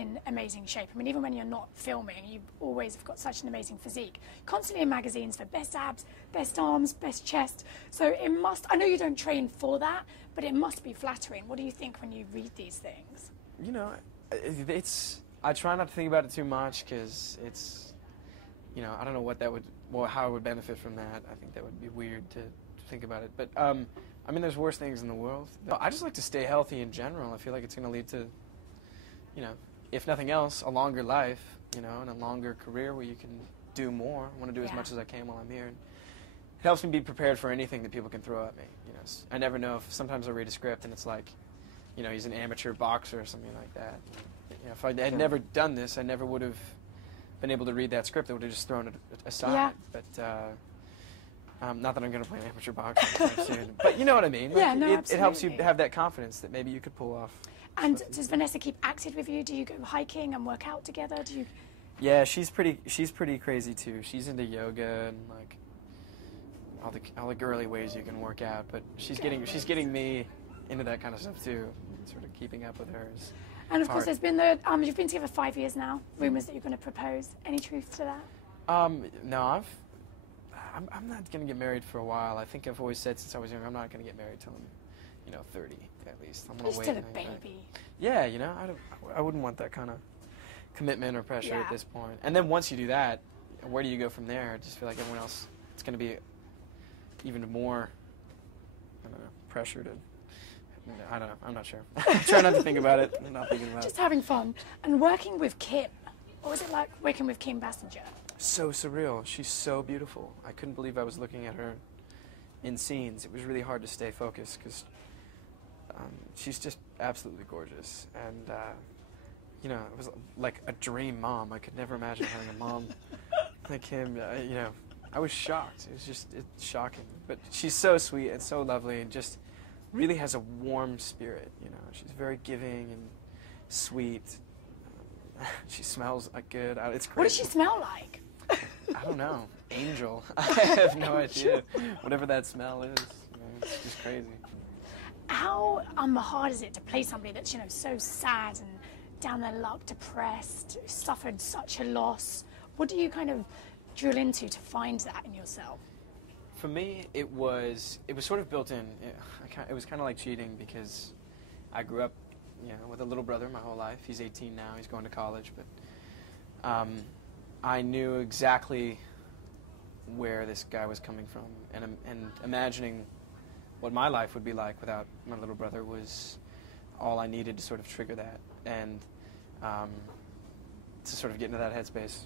in amazing shape. I mean, even when you're not filming, you always have got such an amazing physique. Constantly in magazines for best abs, best arms, best chest. So it must, I know you don't train for that, but it must be flattering. What do you think when you read these things? You know, I try not to think about it too much because it's, you know, I don't know what that would, how I would benefit from that. I think that would be weird to think about it. But, I mean, there's worse things in the world. I just like to stay healthy in general. I feel like it's going to lead to, you know, if nothing else, a longer life, you know, and a longer career where you can do more. I want to do as much as I can while I'm here. And it helps me be prepared for anything that people can throw at me. You know, I never know if sometimes I read a script and it's like, you know, he's an amateur boxer or something like that. You know, if I had never done this, I never would have been able to read that script. I would have just thrown it aside. Yeah. But not that I'm going to play an amateur boxer soon, but you know what I mean. Yeah, like, no, it helps you have that confidence that maybe you could pull off. And does Vanessa keep active with you? Do you go hiking and work out together? Do you? Yeah, she's pretty crazy too. She's into yoga and like all the girly ways you can work out. But she's getting me into that kind of stuff too. Sort of keeping up with her. And of course, there's been you've been together 5 years now. Rumors that you're going to propose. Any truth to that? No, I'm not going to get married for a while. I think I've always said since I was young, I'm not going to get married till I'm, you know, 30 at least. I'm going to wait. You're still a baby. Yeah, you know, I wouldn't want that kind of commitment or pressure at this point. And then once you do that, where do you go from there? I just feel like everyone else, it's going to be even more, I don't know, pressure to, I don't know, I'm not sure. Try not to think about it. I'm not thinking about Just having fun. And working with Kim. What was it like working with Kim Basinger? So surreal. She's so beautiful. I couldn't believe I was looking at her in scenes. It was really hard to stay focused because she's just absolutely gorgeous. And, you know, it was like a dream mom. I could never imagine having a mom like him. You know, I was shocked. It's shocking. But she's so sweet and so lovely and just really has a warm spirit, you know. She's very giving and sweet. She smells good. It's crazy. What does she smell like? I don't know. Angel. I have no idea. Whatever that smell is. You know, it's just crazy. How hard is it to play somebody that's, you know, so sad and down their luck, depressed, suffered such a loss? What do you kind of drill into to find that in yourself? For me, it was sort of built in. It was kind of like cheating because I grew up, you know, with a little brother my whole life. He's 18 now. He's going to college, but I knew exactly where this guy was coming from, and imagining what my life would be like without my little brother was all I needed to sort of trigger that and to sort of get into that headspace